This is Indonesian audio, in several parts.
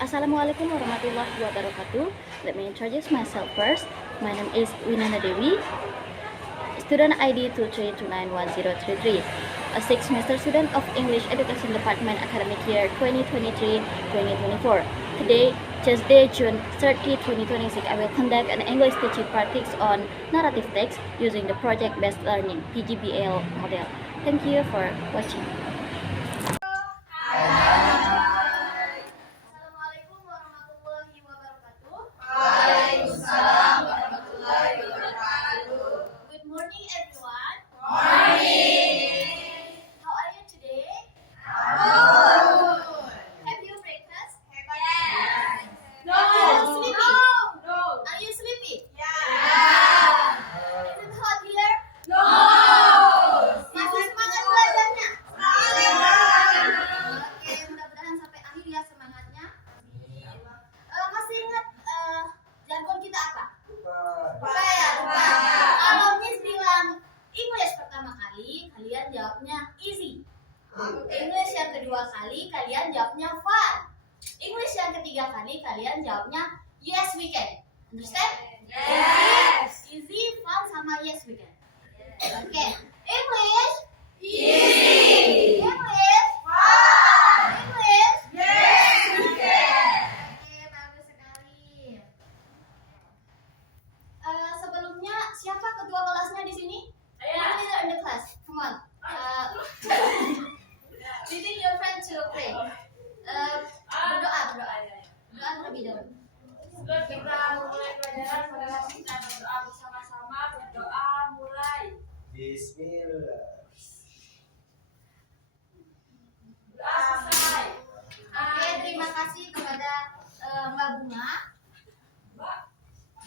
Assalamualaikum warahmatullahi wabarakatuh. Let me introduce myself first. My name is Winana Dewi, student ID 232910033, a sixth semester student of English Education Department academic year 2023-2024. Today, Tuesday, June 30, 2026, I will conduct an English teaching practice on narrative text using the project-based learning PGBL model. Thank you for watching. Assalamualaikum warahmatullahi wabarakatuh. Waalaikumsalam warahmatullahi wabarakatuh. Good morning, everyone. Morning. How are you today? Good. Have you breakfast? Yes. No. Are you sleepy? No. Are you sleepy? Yeah. Is it hot here? No. Masih semangat belajarnya? Semangat. Oke, mudah-mudahan sampai akhir ya semangatnya. Masih ingat jargon kita apa? Lupa ya, lupa. Kalau Miss bilang English pertama kali, kalian jawabnya easy. English yang kedua kali, kalian jawabnya fun. English yang ketiga kali, kalian jawabnya yes we can. Understand? Yes. Easy, fun, sama yes we can. Oke. English. Easy. English. Fun. English. Yes, we can. Oke, bagus sekali. Sebelumnya siapa ketua kelasnya di sini? Saya. Who is in the class? Come on. Leading your friend to pray. Berdoa. Doa terlebih dahulu. Sebelum kita memulai pelajaran, marilah kita berdoa bersama-sama. Berdoa mulai. Bismillah. Doa selesai. Oke, terima kasih kepada Mbak Bunga. Mbak.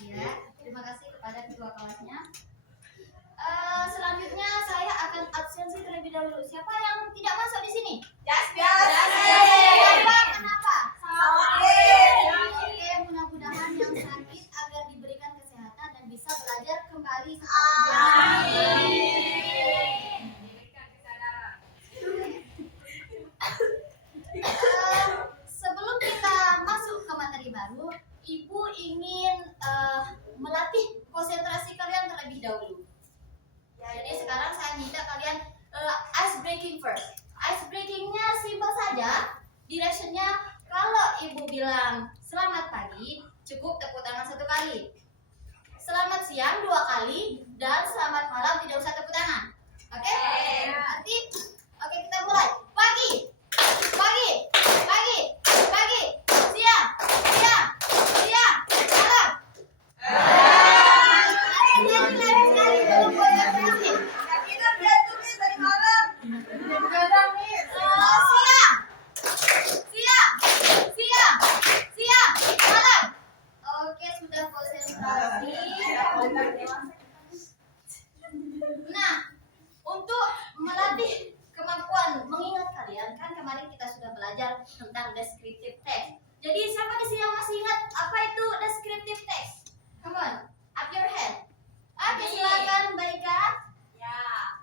Ya, terima kasih kepada ketua kelasnya. Selanjutnya saya akan absensi terlebih dahulu. Siapa yang tidak masuk di sini? Siapa? Kenapa? Oke, mudah-mudahan yang sakit agar diberikan kesehatan dan bisa belajar kembali. Diberikan kesadaran. Sebelum kita masuk ke materi baru, Ibu ingin melatih konsentrasi kalian terlebih dahulu. Jadi sekarang saya minta kalian ice breaking first. Ice breakingnya simpel saja. Directionnya kalau Ibu bilang selamat pagi, cukup tepuk tangan 1 kali. Selamat siang 2 kali dan selamat malam tidak usah tepuk tangan. Oke? Nanti oke, kita mulai. Pagi. Pagi. Pagi. Pagi. Siang. Siang. Siang. Malam. Lari sekali belum konsentrasi. Siang. Siang. Siang. Siang. Malam. Oke, sudah konsentrasi. Nah, untuk melatih kemampuan mengingat kalian, kan kemarin kita sudah belajar tentang descriptive text. Jadi siapa di sini yang masih ingat apa itu descriptive text? Come on, up your hand. Oke, silakan Mbak Ika. Yeah.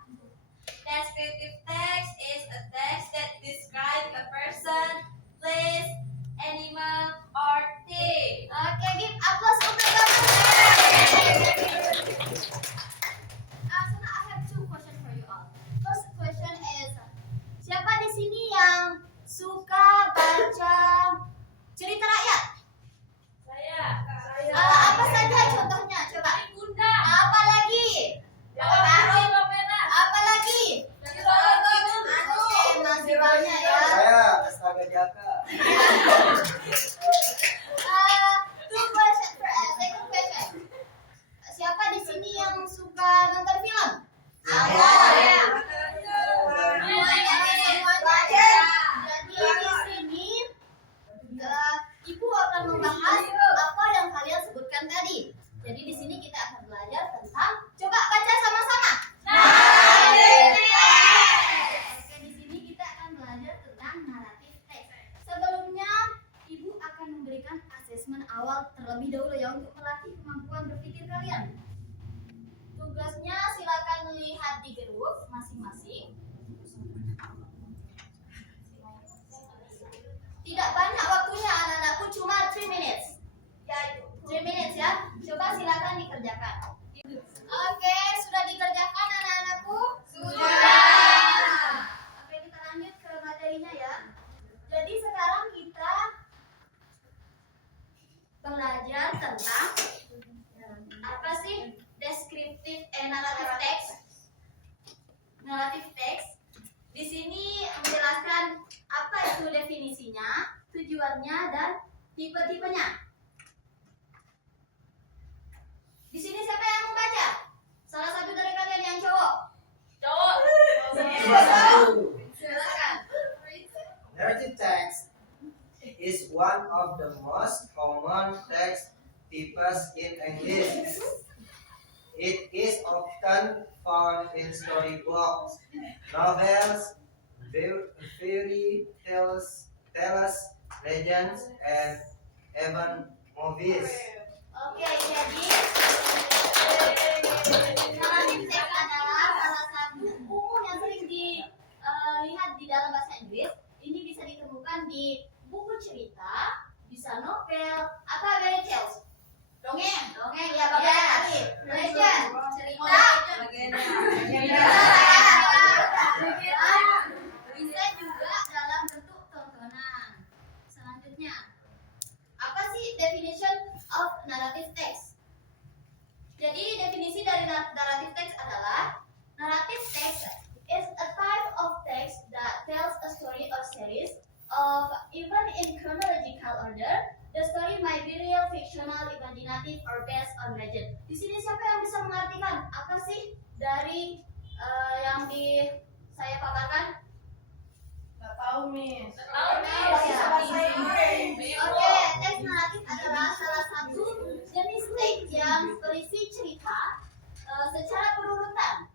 Descriptive text is a text that describes a person, place, animal, or thing. Oke, give applause untuk kamu. So now I have 2 questions for you all. First question is, siapa di sini yang suka baca cerita rakyat? Saya. Apa saja contohnya? Coba. Bunda. Apa lagi? Apa lagi? Oke, masih banyak ya. Saya Astaga Jaka. Two question for us. Second question. Siapa di sini yang suka nonton film? Saya. Semuanya nih, semuanya. Jadi di sini Ibu akan membahas apa yang kalian sebutkan tadi. Jadi di sini kita akan belajar tentang, coba baca sama-sama. Oke, di sini kita akan belajar tentang narrative text. Sebelumnya, Ibu akan memberikan asesmen awal terlebih dahulu ya untuk melatih kemampuan berpikir kalian. Tugasnya silakan lihat di grup masing-masing. Tidak banyak waktunya anak-anakku, dikerjakan. Oke, sudah dikerjakan anak-anakku? Oke, kita lanjut ke materinya ya. Jadi sekarang kita belajar tentang apa sih deskriptif narrative text. Narrative text di sini menjelaskan apa itu definisinya, tujuannya dan tipe-tipenya. Di sini siapa yang mau baca? Salah satu dari kalian yang cowok. Silakan. Narrative text is one of the most common text types in English. It is often found in storybooks, novels, fairy tales, legends, and even movies. Oke, jadi narrative text adalah salah satu umum yang sering dilihat di dalam bahasa Inggris. Ini bisa ditemukan di buku cerita, bisa novel, atau fairy tales. Dongeng ya Bapak tadi. Legend, cerita. Bisa juga dalam bentuk tontonan. Selanjutnya, apa sih definition of narrative text? Jadi definisi dari narrative text adalah narrative text is a type of text that tells a story or series of even in chronological order. The story might be real, fictional, imaginative, or based on legend. Di sini siapa yang bisa mengartikan apa sih dari yang saya paparkan? Nggak tahu, Miss. Oke, teks naratif adalah salah satu jenis teks yang berisi cerita secara berurutan.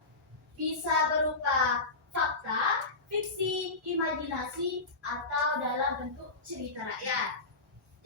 Bisa berupa fakta, fiksi, imajinasi, atau dalam bentuk cerita rakyat.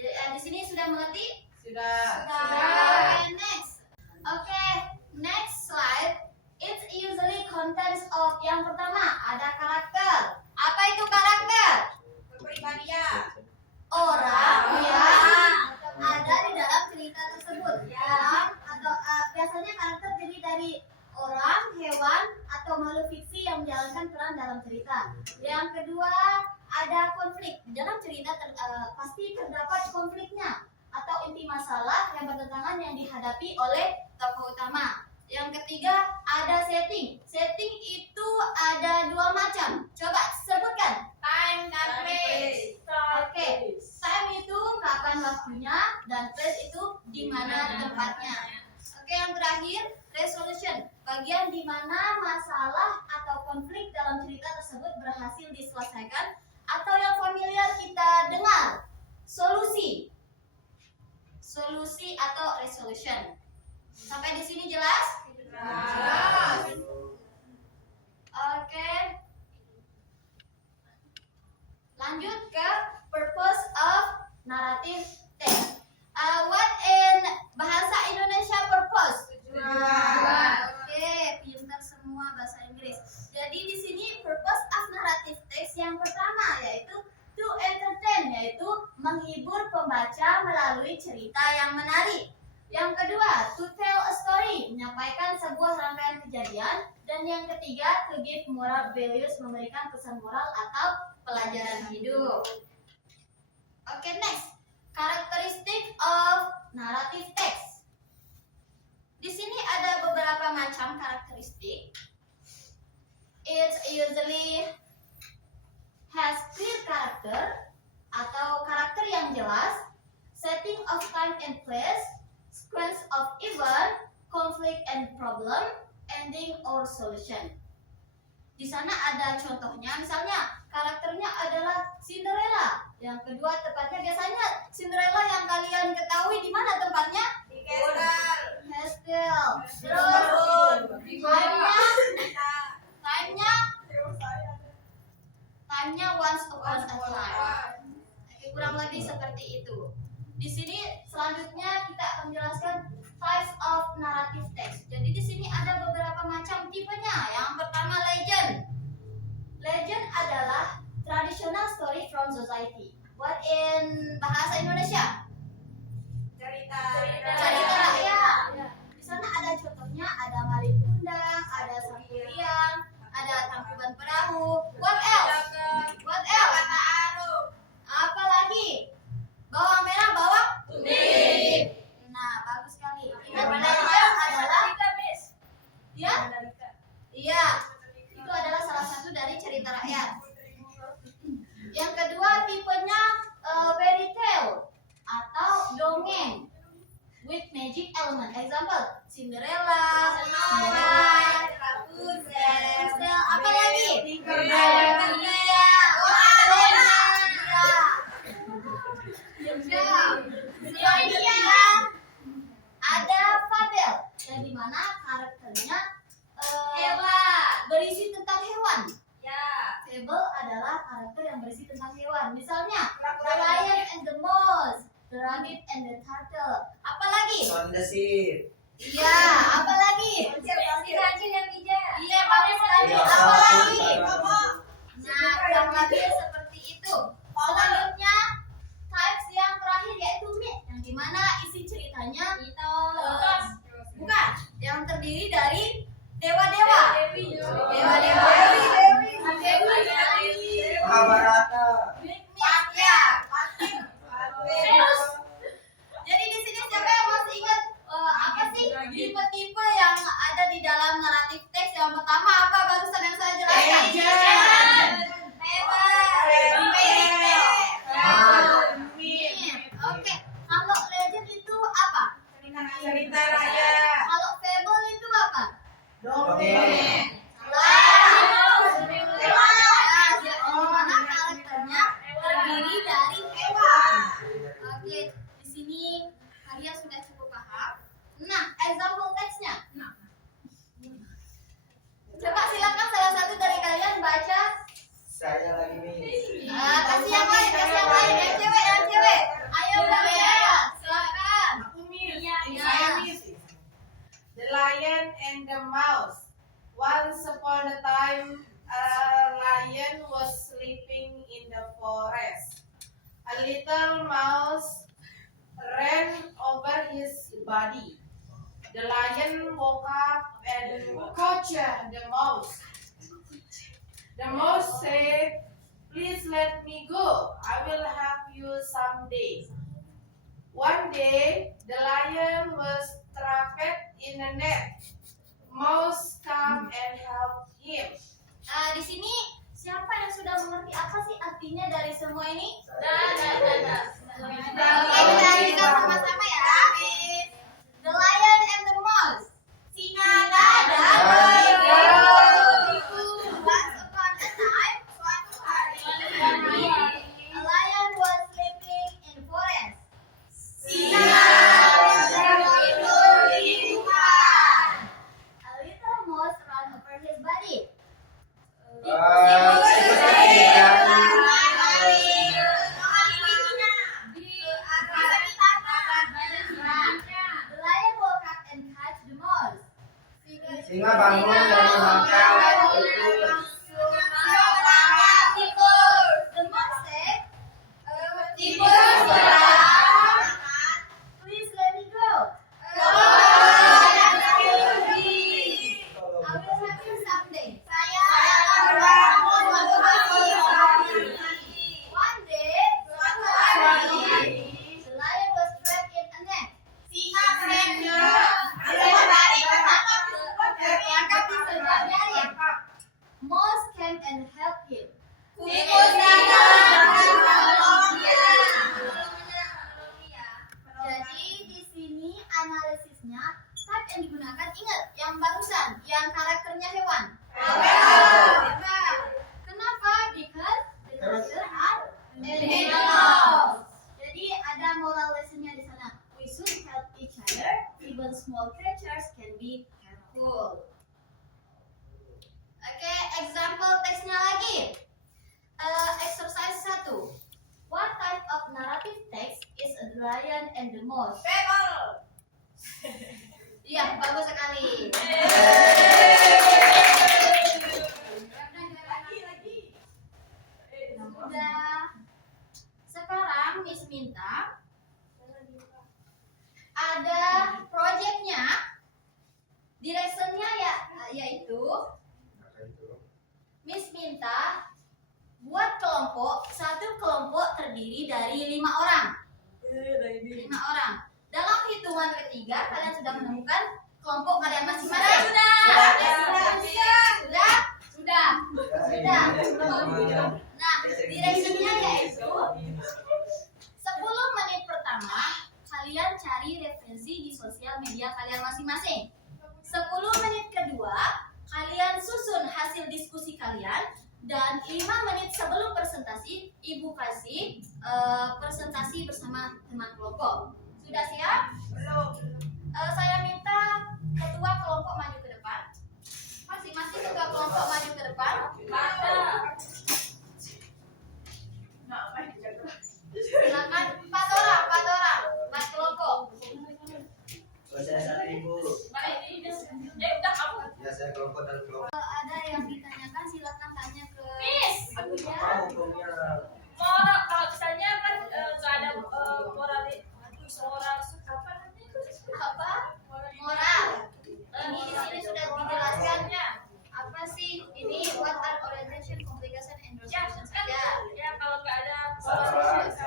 Di sini sudah mengerti? Sudah. Oke, next. Oke, next slide. It usually contains of yang pertama ada karakter. Apa itu karakter? Kepribadian. Orang yang ada di dalam cerita tersebut. Ya, atau biasanya karakter terdiri dari orang, hewan, atau makhluk fiksi yang menjalankan peran dalam cerita. Yang kedua ada konflik. Di dalam cerita pasti terdapat konfliknya atau inti masalah yang bertentangan yang dihadapi oleh tokoh utama. Yang ketiga ada setting. Setting itu ada dua macam. Coba sebutkan. Time dan place. Oke, time itu kapan waktunya dan place itu di mana tempatnya. Oke, yang terakhir resolution. Bagian di mana masalah atau konflik dalam cerita tersebut berhasil diselesaikan atau yang familiar kita dengar. Solusi. Solusi atau resolution. Sampai di sini jelas? Jelas. Oke. Lanjut ke purpose of narrative text. What in bahasa Indonesia purpose? Oke, pintar semua bahasa Inggris. Jadi di sini purpose of narrative text yang pertama yaitu to entertain, yaitu menghibur pembaca melalui cerita yang menarik. Yang kedua, to tell a story, menyampaikan sebuah rangkaian kejadian. Dan yang ketiga, to give moral values, memberikan pesan moral atau pelajaran hidup. Oke, next. Characteristic of narrative text. Di sini ada beberapa macam karakteristik. It usually has clear character atau karakter yang jelas, setting of time and place, sequence of event, conflict and problem, ending or solution. Di sana ada contohnya, misalnya karakternya adalah Cinderella. Yang kedua tepatnya biasanya Cinderella yang kalian ketahui di mana tempatnya? Di Castle. Castle. Time-nya once upon a time. Oke, kurang lebih seperti itu. Di sini selanjutnya kita akan menjelaskan types of narrative text. Jadi di sini ada beberapa macam tipenya. Yang pertama legend. Legend adalah traditional story from society. What in bahasa Indonesia? Cerita. Cerita rakyat. Di sana element. Example, Cinderella, Snow White, Rapunzel, apa lagi? Tinkerbell, selanjutnya ada fabel, yang dimana karakternya berisi tentang hewan. Fable adalah karakter yang berisi tentang hewan. Misalnya, The Lion and the Mouse, The Rabbit and the Turtle. Apa lagi? On the ship. Iya, apa lagi? Si rajin yang bijak. Iya, bagus sekali. Iya, Apa lagi? sama. Nah, kurang lebih seperti itu. Selanjutnya, types yang terakhir yaitu myth, yang dimana isi ceritanya bukan, yang terdiri dari dewa-dewa. Dewa-dewa. Mahabharata. Greek myth, ya. Terus, jadi di sini siapa yang masih ingat apa sih tipe-tipe yang ada di dalam naratif teks? Yang pertama apa barusan yang saya jelaskan? Oke, kalau legend itu apa? Cerita rakyat. Kalau fable itu apa? Dongeng. Dimana karakternya terdiri dari hewan. Oke, di sini kalian sudah cukup paham. Nah, example teksnya. Coba silakan salah satu dari kalian baca. Saya lagi nih. Kasih yang lain, yang cewek. Ayo baca, silakan. The Lion and the Mouse. Once upon a time, a lion was sleeping in the forest. A little mouse ran over his body. The lion woke up and caught the mouse. The mouse said, "Please let me go. I will help you someday." One day, the lion was trapped in a net. Mouse come and help him. Nah, di sini siapa yang sudah mengerti apa sih artinya dari semua ini? Oke, kita dengar sama-sama ya. The Lion and the Mouse. Singa dan tikus. Once upon a time, suatu hari, a lion was sleeping in the forest. Singa tidur di hutan. A little mouse ran over his body. The lion woke up and caught the mouse. Singa bangun dan menangkap tikus. The mouse said, "Tikus, please let me go. I will help you someday." One day, the lion was trapped in a net. Tertangkap di sebuah jaring. Mouse came and helped him. Jadi di sini analisisnya type yang digunakan, ingat yang barusan, yang karakternya hewan. Kenapa? Because the character are animals. Jadi ada moral lessonnya di sana. We should help each other. Even small creatures can be helpful. Oke, example teksnya lagi. Exercise 1. What type of narrative text is a lion and the mouse? Iya, bagus sekali. Udah. Sekarang Miss minta ada projectnya, directionnya ya, yaitu Miss minta buat satu kelompok terdiri dari 5 orang. 5 orang. Dalam hitungan ketiga kalian sudah menemukan kelompok kalian masing-masing. Sudah. Nah, directionnya yaitu 10 menit pertama kalian cari referensi di sosial media kalian masing-masing. 10 menit kedua, kalian susun hasil diskusi kalian. Dan 5 menit sebelum presentasi, Ibu kasih presentasi bersama teman kelompok. Sudah siap? Belum. Saya minta ketua kelompok maju ke depan. Masing-masing ketua kelompok maju ke depan. Silakan 4 orang, 4 kelompok. Saya satu ibu. Ya saya kelompok dan kelompok. Ada yang ditanyakan, silakan tanya ke Miss. Aku ibunya. tahu hukumnya. Moral kalau misalnya kan nggak ada moral apa nanti Apa? Moral. Ini di sini sudah dijelaskannya. Apa sih ini? What are orientation, complication, and ya resolution kan saja? ya kalau nggak ada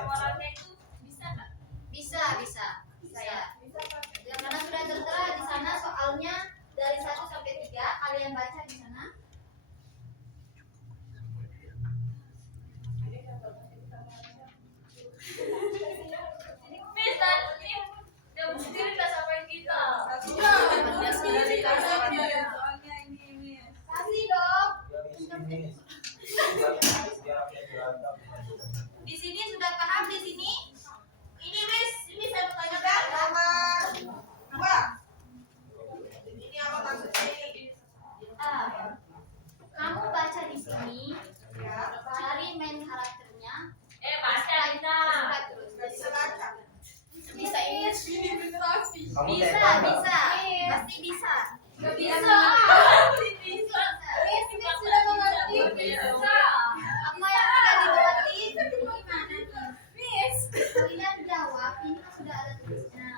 moralnya itu bisa nggak? Bisa ya. Ya, karena sudah tertera di sana soalnya dari 1 sampai 3 kalian baca di sana. Miss tadi udah sendiri nggak sampai kita. Kasih dong. Ya Miss, ini. Biar aku yang berangkat. Di sini sudah paham di sini? Ini Miss, ini saya mau tanyakan. Ini apa maksudnya? Kamu baca di sini, cari main karakternya. Baca kita. Bisa baca. Bisa ini. Kamu Bisa, teka nggak? bisa. Pasti bisa. Nggak Bisa. bisa. Miss sudah mengerti. Bisa. Apa yang sudah dimengerti? Gimana nih? Miss, kalian jawab. Ini kan sudah ada tulisnya.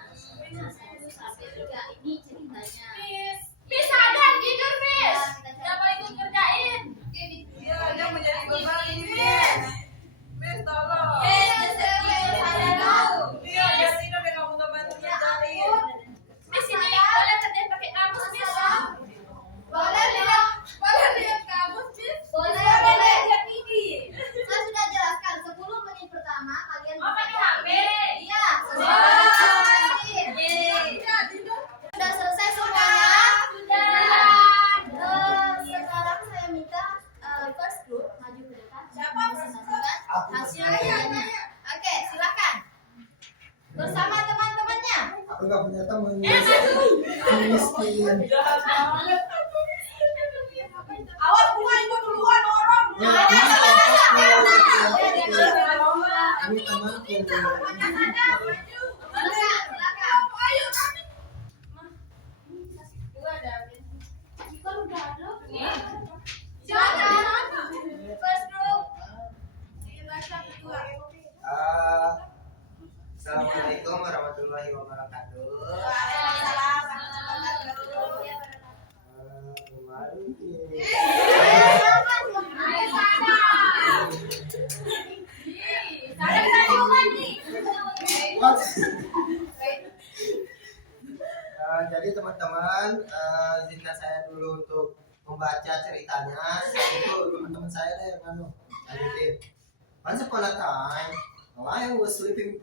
1 sampai 3 ini ceritanya. Miss ada tidur Miss. Ya, kita cari. Nggak mau ikut kerjain. Oke, Miss. Iya, dia menjadi beban ini, Miss. Miss, tolong. Miss, saya tahu. Iya, dia tidur dan kamu nggak bantu Ya kerjain. ampun. Miss ini boleh kerjain pakai kamus Miss. Boleh lihat kamus, Miss? Boleh. Saya sudah jelaskan 10 menit pertama kalian Oh pakai HP. Iya, Yeay. sudah selesai semuanya. Sudah. Sekarang saya minta first group maju ke depan. Siapa Presentasikan Aku hasil percaya. kerjanya. Oke, silakan. Bersama teman-temannya. Aku nggak punya teman. Miskin. Awas bukan ibu duluan orang. Ya, ini temanku. Ini temanku. Silakan. Ayo kami. Silakan. First group. Assalamualaikum warahmatullahi wabarakatuh. Jadi teman-teman, izinkan saya dulu untuk membaca ceritanya. Itu teman-teman saya deh yang lanjutin. Once upon a time, a lion was sleeping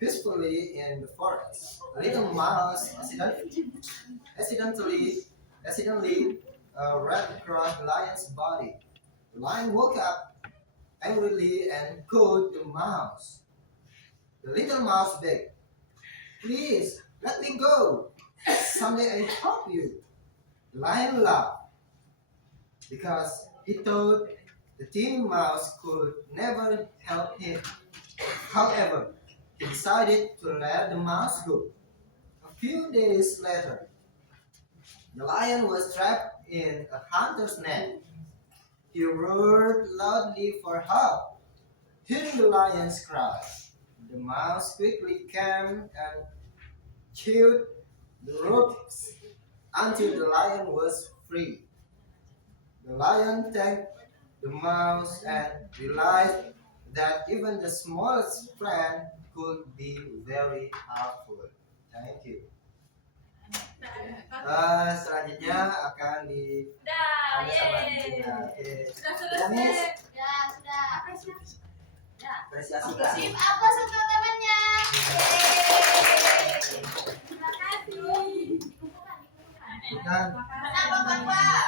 peacefully in the forest. A little mouse accidentally ran across the lion's body. The lion woke up angrily and called the mouse. The little mouse begged, "Please, let me go. Someday I'll help you." The lion laughed because he thought the tiny mouse could never help him. However, he decided to let the mouse go. A few days later, the lion was trapped in a hunter's net. He roared loudly for help. Hearing the lion's cry, the mouse quickly came and chewed the ropes until the lion was free. The lion thanked the mouse and realized that even the smallest friend could be very helpful. Thank you. Selanjutnya akan di Dah, sama yeay. kita. Oke. Sudah Miss, Ya, sudah. apresiasi Give kasih. apa untuk temannya? Yeay. Terima kasih. Lanjutkan. Kenapa Pak?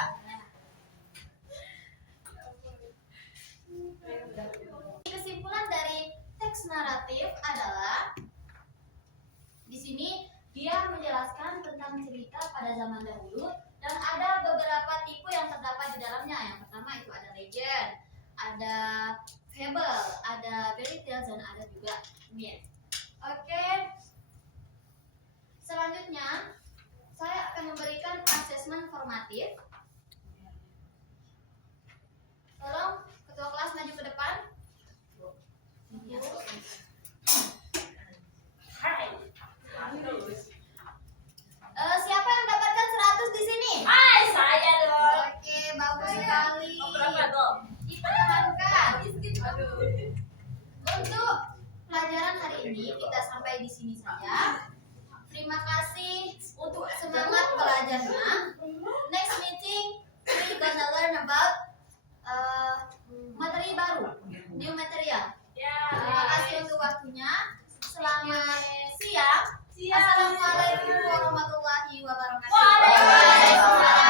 Kesimpulan dari teks naratif adalah di sini dia menjelaskan tentang cerita pada zaman dahulu dan ada beberapa tipe yang terdapat di dalamnya. Yang pertama itu ada legend, ada fable, ada fairy tales dan ada juga myth. Oke. Selanjutnya saya akan memberikan asesmen formatif. Tolong ketua kelas maju ke depan. Ya. Siapa yang mendapatkan 100 di sini? Hai, saya dong. Oke, bagus sekali. Berapa dong? Dipertahankan. Untuk pelajaran hari ini kita sampai di sini saja. Terima kasih untuk semangat belajarnya. Next meeting we gonna learn about materi baru, new material. Ya. Terima kasih untuk waktunya. Selamat siang. Assalamualaikum warahmatullahi wabarakatuh. Waalaikumsalam.